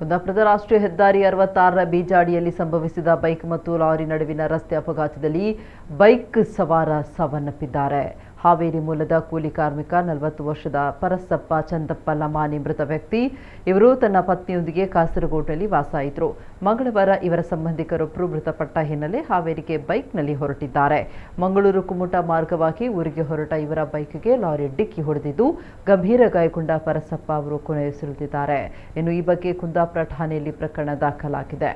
ಕುಂದಾಪುರದ ರಾಷ್ಟ್ರೀಯ ಹೆದ್ದಾರಿ 66ರ ಬೀಜಾಡಿಯಲ್ಲಿ ಸಂಭವಿಸಿದ ಬೈಕ್ ಮತ್ತು ಲಾರಿ ನಡುವಿನ ರಸ್ತೆ ಅಪಘಾತದಲ್ಲಿ ಬೈಕ್ ಸವಾರ ಸಾವನ್ನಪ್ಪಿದ್ದಾರೆ. ಹಾವೇರಿ ಮೂಲದ ಕೂಲಿ ಕಾರ್ಮಿಕ 40 ವರ್ಷದ ಪರಸಪ್ಪ ಚಂದಪ್ಪ ಲಮಾನಿ ಮೃತ ವ್ಯಕ್ತಿ. ಇವರು ತನ್ನ ಪತ್ನಿಯೊಂದಿಗೆ ಕಾಸರಗೋಡಿನಲ್ಲಿ ವಾಸ ಇದ್ರು. ಮಂಗಳವಾರ ಇವರ ಸಂಬಂಧಿಕರೊಬ್ಬರು ಮೃತಪಟ್ಟ ಹಿನ್ನೆಲೆ ಹಾವೇರಿಗೆ ಬೈಕ್ನಲ್ಲಿ ಹೊರಟಿದ್ದಾರೆ. ಮಂಗಳೂರು ಕುಮಟಾ ಮಾರ್ಗವಾಗಿ ಊರಿಗೆ ಹೊರಟ ಇವರ ಬೈಕ್ಗೆ ಲಾರಿ ಡಿಕ್ಕಿ ಹೊಡೆದಿದ್ದು ಗಂಭೀರ ಗಾಯಗೊಂಡ ಪರಸಪ್ಪ ಅವರು ಕೊನೆಯುಸಿರೆಳೆದಿದ್ದಾರೆ. ಇನ್ನು ಈ ಬಗ್ಗೆ ಕುಂದಾಪುರ ಠಾಣೆಯಲ್ಲಿ ಪ್ರಕರಣ ದಾಖಲಾಗಿದೆ.